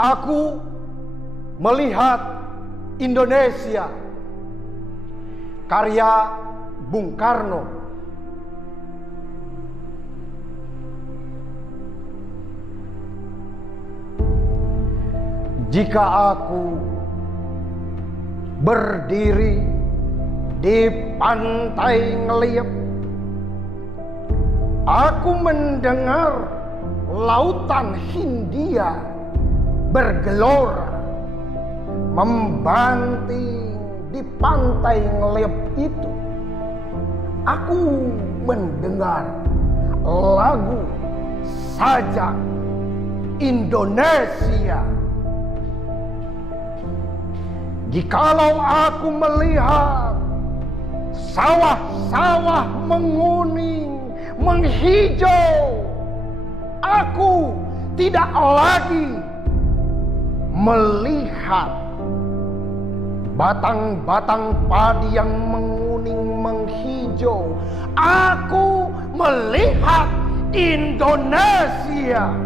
Aku melihat Indonesia, karya Bung Karno. Jika aku berdiri di pantai Ngeliep, aku mendengar lautan Hindia bergelora membanting di pantai Ngeliep itu. Aku mendengar lagu sajak Indonesia. Jikalau aku melihat sawah-sawah menguning, menghijau, aku tidak lagi melihat batang-batang padi yang menguning, menghijau. Aku melihat Indonesia.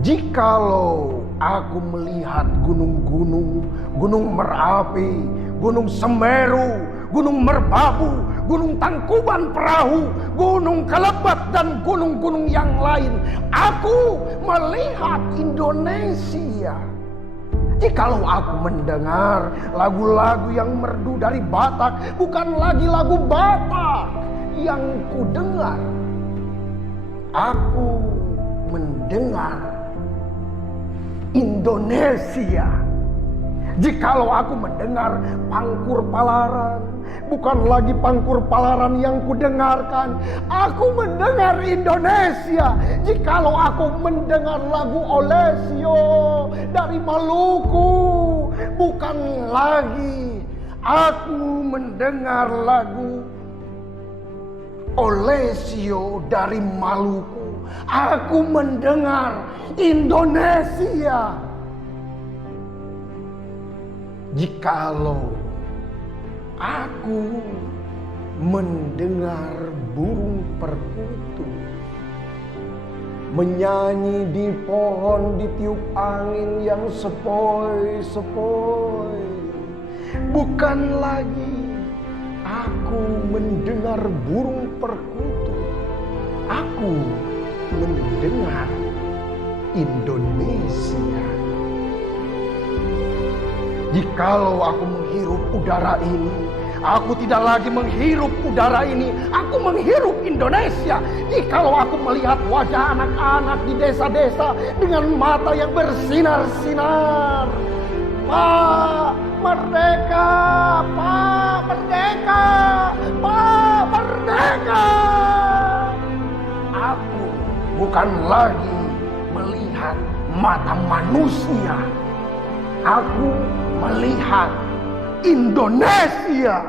Jikalau aku melihat gunung-gunung, Gunung Merapi, Gunung Semeru, Gunung Merbabu, Gunung Tangkuban Perahu, Gunung Kelebat, dan gunung-gunung yang lain, aku melihat Indonesia. Jikalau aku mendengar lagu-lagu yang merdu dari Batak, bukan lagi lagu Batak yang kudengar, aku mendengar Indonesia. Jikalau aku mendengar Pangkur Palaran, bukan lagi Pangkur Palaran yang kudengarkan, aku mendengar Indonesia. Jikalau aku mendengar lagu Olesio dari Maluku, bukan lagi aku mendengar lagu Olesio dari Maluku, aku mendengar Indonesia. Jikalau aku mendengar burung perkutut menyanyi di pohon ditiup angin yang sepoi-sepoi, bukan lagi aku mendengar burung perkutut, aku mendengar Indonesia. Jikalau aku menghirup udara ini, aku tidak lagi menghirup udara ini, aku menghirup Indonesia. Jikalau aku melihat wajah anak-anak di desa-desa dengan mata yang bersinar-sinar, Pak Merdeka, Pak Merdeka, Pak Merdeka, aku bukan lagi melihat mata manusia, aku melihat Indonesia.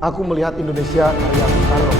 Aku melihat Indonesia karya Bung Karno.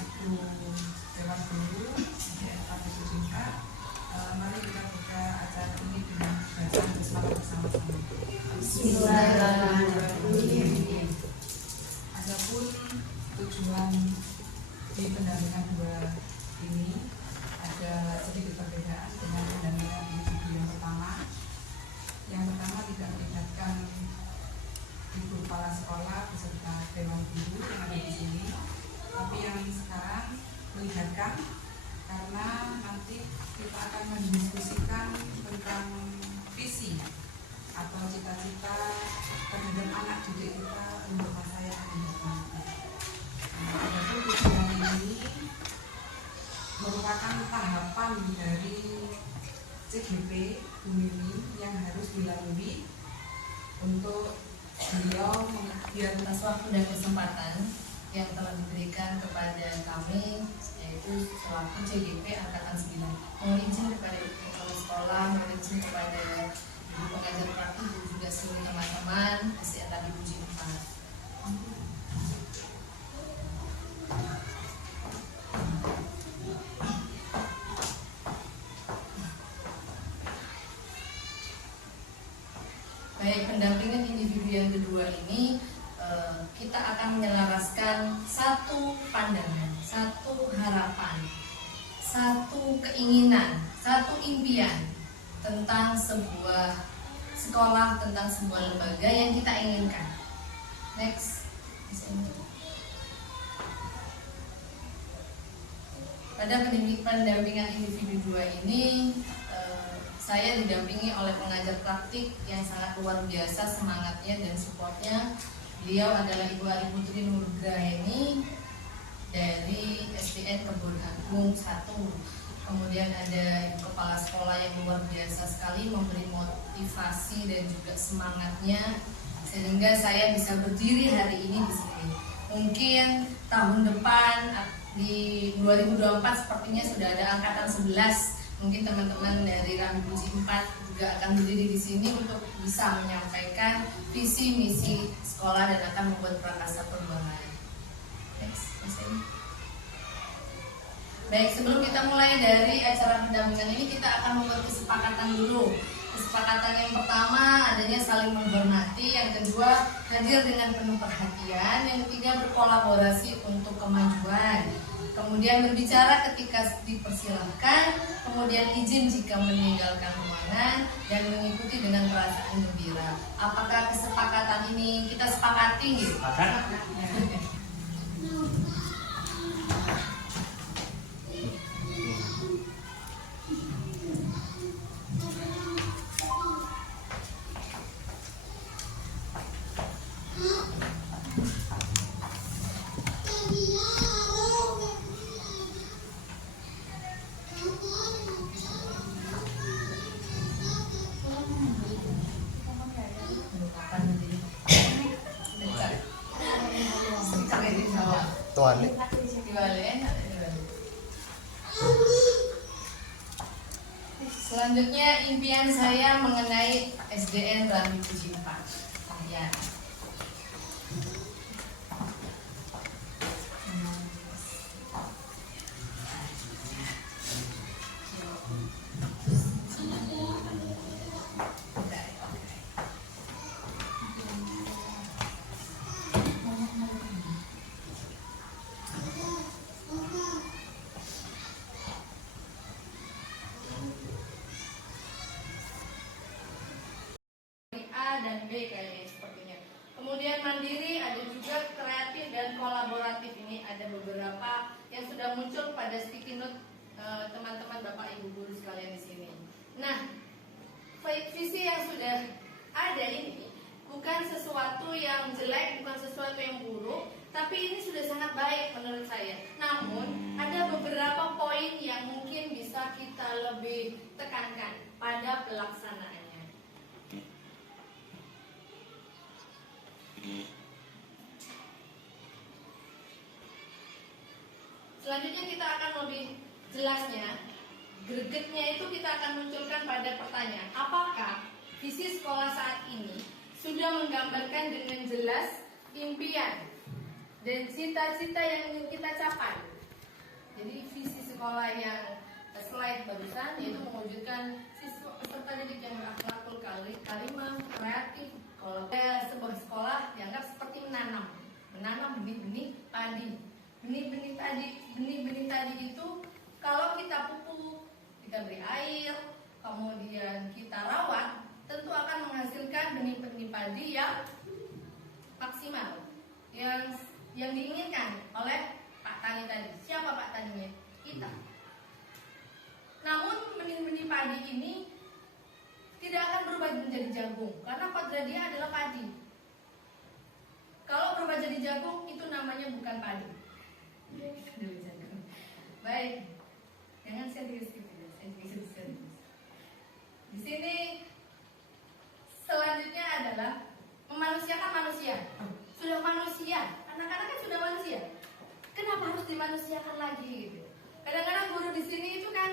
Ibu Dewan Guru SDN Kampus Singkat. Mari kita buka acara ini dengan bacaan bersama bersama-sama. Bismillahirrahmanirrahim. Adapun tujuan di pendampingan dua ini ada sedikit perbedaan dengan pendampingan individu yang pertama. Yang pertama tidak melibatkan ibu kepala sekolah beserta dewan guru yang ada di sini, tapi yang sekarang melibatkan karena nanti kita akan mendiskusikan tentang visi atau cita-cita terhadap anak didik kita untuk masa yang akan datang. Adapun tujuan ini merupakan tahapan dari CGP Bumini yang harus dilalui untuk beliau atas waktu dan kesempatan yang telah diberikan kepada kami, yaitu selaku CGP Angkatan 9. Mohon izin kepada kepala sekolah, mohon izin kepada ibu pengajar praktik dan juga seluruh teman-teman SDN Rabi Puji 4. Baik, pendampingan individu yang kedua ini kita akan menyelaraskan satu pandangan, satu harapan, satu keinginan, satu impian tentang sebuah sekolah, tentang sebuah lembaga yang kita inginkan. Next. Pada pendampingan individu dua ini saya didampingi oleh pengajar praktik yang sangat luar biasa semangatnya dan supportnya. Beliau adalah Ibu Ari Putri Nurgraheni dari SDN Kebun Agung 1. Kemudian ada Ibu Kepala Sekolah yang luar biasa sekali memberi motivasi dan juga semangatnya sehingga saya bisa berdiri hari ini di sini. Mungkin tahun depan di 2024 sepertinya sudah ada angkatan 11. Mungkin teman-teman dari Rabi Puji 4 juga akan berdiri di sini untuk bisa menyampaikan visi misi sekolah dan akan membuat prakarsa perubahan. Baik, sebelum kita mulai dari acara pendampingan ini, kita akan membuat kesepakatan dulu. Kesepakatan yang pertama adanya saling menghormati, yang kedua hadir dengan penuh perhatian, yang ketiga berkolaborasi untuk kemajuan. Kemudian berbicara ketika dipersilahkan, kemudian izin jika meninggalkan ruangan, dan mengikuti dengan perasaan gembira. Apakah kesepakatan ini kita sepakati? Sepakat. Tuan. Selanjutnya impian saya mengenai SDN Rabi Puji 4. Ya. Dan B kayaknya sepertinya. Kemudian mandiri, ada juga kreatif dan kolaboratif. Ini ada beberapa yang sudah muncul pada sticky note teman-teman Bapak Ibu guru sekalian di sini. Nah, visi yang sudah ada ini bukan sesuatu yang jelek, bukan sesuatu yang buruk, tapi ini sudah sangat baik menurut saya. Namun ada beberapa poin yang mungkin bisa kita lebih tekankan pada pelaksanaannya. Selanjutnya kita akan lebih jelasnya, gregetnya itu kita akan munculkan pada pertanyaan, apakah visi sekolah saat ini sudah menggambarkan dengan jelas impian dan cita-cita yang ingin kita capai? Jadi visi sekolah yang slide barusan yaitu mewujudkan siswa peserta didik yang berakhlakul karimah, kreatif. Kalau sebuah sekolah dianggap seperti menanam benih-benih padi. Benih-benih tadi itu kalau kita pupuk, kita beri air, kemudian kita rawat, tentu akan menghasilkan benih-benih padi yang maksimal, yang diinginkan oleh Pak Tani tadi. Siapa Pak Taninya? Kita. Namun benih-benih padi ini tidak akan berubah menjadi jagung karena kodrat dia adalah padi. Kalau berubah jadi jagung itu namanya bukan padi. Baik, jangan serius gitu ya. Serius. Di sini selanjutnya adalah memanusiakan manusia. Sudah manusia, anak-anak kan sudah manusia. Kenapa harus dimanusiakan lagi gitu? Kadang-kadang guru di sini itu kan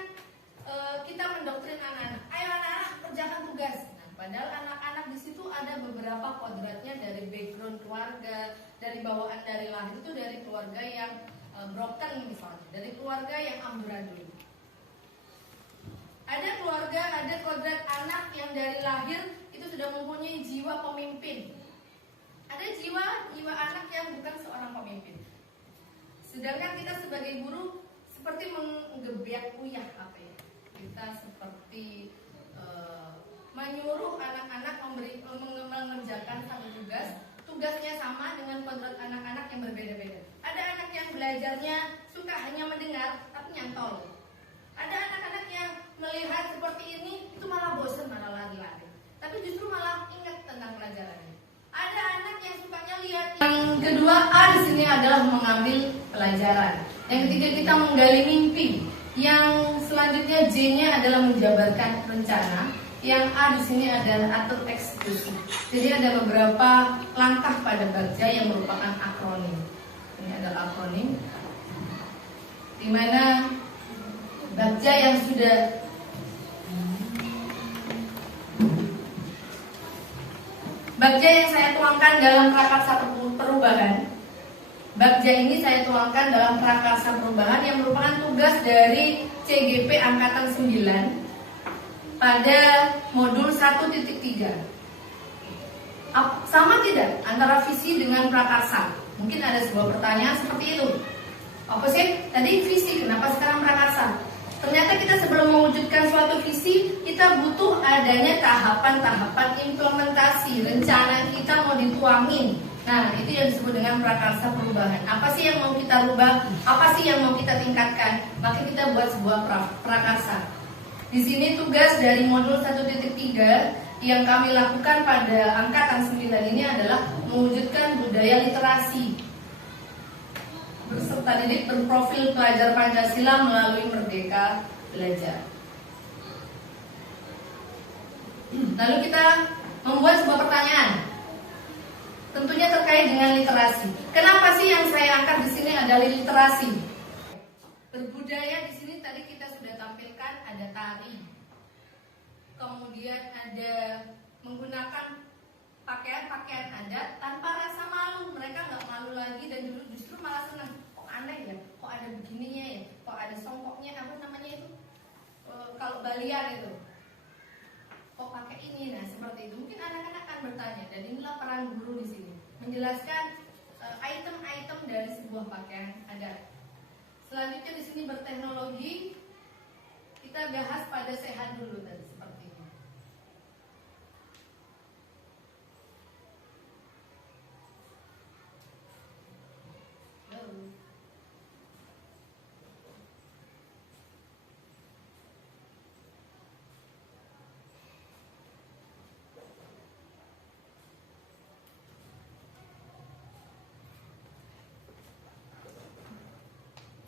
kita mendoktrin anak-anak. Ayo anak-anak kerjakan tugas. Nah, padahal anak-anak di situ ada beberapa kodratnya dari background keluarga, dari bawaan dari lahir itu dari keluarga yang broken misalnya, dari keluarga yang amburadul. Ada keluarga, ada kodrat anak yang dari lahir itu sudah mempunyai jiwa pemimpin. Ada jiwa anak yang bukan seorang pemimpin. Sedangkan kita sebagai guru seperti menggebiak uyah apa ya? Kita seperti menyuruh anak-anak mengerjakan satu tugas. Tugasnya sama dengan kodrat anak-anak yang berbeda-beda. Ada anak yang belajarnya suka hanya mendengar tapi nyantol. Ada anak-anak yang melihat seperti ini itu malah bosan, malah lari-lari. Tapi justru malah ingat tentang pelajarannya. Ada anak yang sukanya lihat. Yang kedua A di sini adalah mengambil pelajaran. Yang ketiga kita menggali mimpi. Yang selanjutnya J-nya adalah menjabarkan rencana. Yang A di sini adalah atur eksekusi. Jadi ada beberapa langkah pada Bagja yang merupakan akronim. Ini adalah akronim, di mana Bagja yang sudah Bagja yang saya tuangkan dalam prakarsa perubahan. Bagja ini saya tuangkan dalam prakarsa perubahan yang merupakan tugas dari CGP Angkatan 9 pada modul 1.3. Sama tidak antara visi dengan prakarsa? Mungkin ada sebuah pertanyaan seperti itu. Apa sih? Tadi visi, kenapa sekarang prakarsa? Ternyata kita sebelum mewujudkan suatu visi, kita butuh adanya tahapan-tahapan implementasi. Rencana kita mau dituangin. Nah, itu yang disebut dengan prakarsa perubahan. Apa sih yang mau kita rubah? Apa sih yang mau kita tingkatkan? Maka kita buat sebuah prakarsa. Di sini tugas dari modul 1.3 yang kami lakukan pada angkatan 9 ini adalah mewujudkan budaya literasi. Peserta didik berprofil pelajar Pancasila melalui Merdeka Belajar. Lalu kita membuat sebuah pertanyaan, tentunya terkait dengan literasi. Kenapa sih yang saya angkat di sini adalah literasi? Berbudaya di sini tadi kita sudah tampilkan ada tari, kemudian ada menggunakan pakaian-pakaian adat tanpa rasa malu. Mereka nggak malu lagi dan justru malah senang. Kok aneh ya? Kok ada begininya ya? Kok ada songkoknya? Apa namanya itu? Kalau Balian itu. Kok pakai ini? Nah seperti itu. Mungkin anak-anak akan bertanya. Dan inilah peran guru di sini, menjelaskan item-item dari sebuah pakaian adat. Selanjutnya di sini berteknologi. Kita bahas pada sehat dulu tadi seperti ini.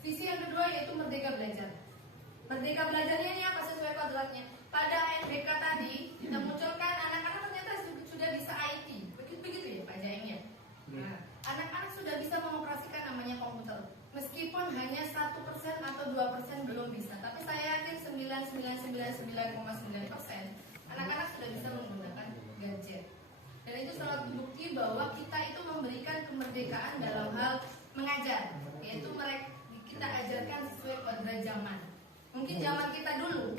Visi yang kedua yaitu Merdeka Belajar. Merdeka Belajarnya ini apa sesuai kodratnya? Pada ANBK tadi kita munculkan anak-anak ternyata sudah bisa IT. Begitu ya Pak Jaeng ya? Nah, anak-anak sudah bisa mengoperasikan namanya komputer. Meskipun hanya 1% atau 2% belum bisa, tapi saya yakin 99,9% anak-anak sudah bisa menggunakan gadget. Dan itu salah bukti bahwa kita itu memberikan kemerdekaan dalam hal mengajar, yaitu kita ajarkan sesuai Mungkin zaman kita dulu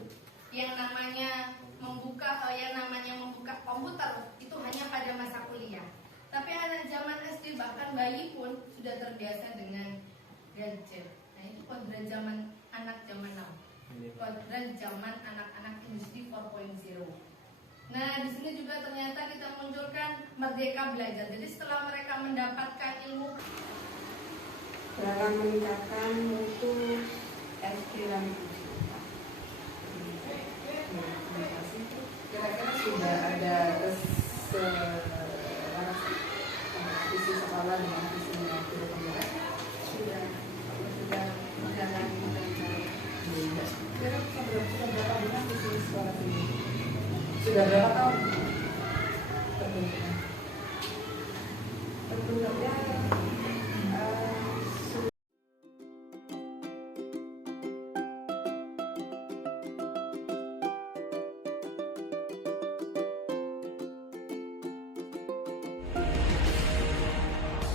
yang namanya membuka komputer itu hanya pada masa kuliah. Tapi anak zaman SD bahkan bayi pun sudah terbiasa dengan gadget. Nah, itu kodrat zaman anak zaman now. Kodrat zaman anak-anak industri 4.0. Nah, di sini juga ternyata kita munculkan merdeka belajar. Jadi setelah mereka mendapatkan ilmu dalam meningkatkan mutu SD dan kira-kira sudah ada visi sekolah dengan visinya guru penggerak sudah menjalani rencana. Kira-kira sudah berapa bulan visi sekolah ini? Sudah berapa tahun?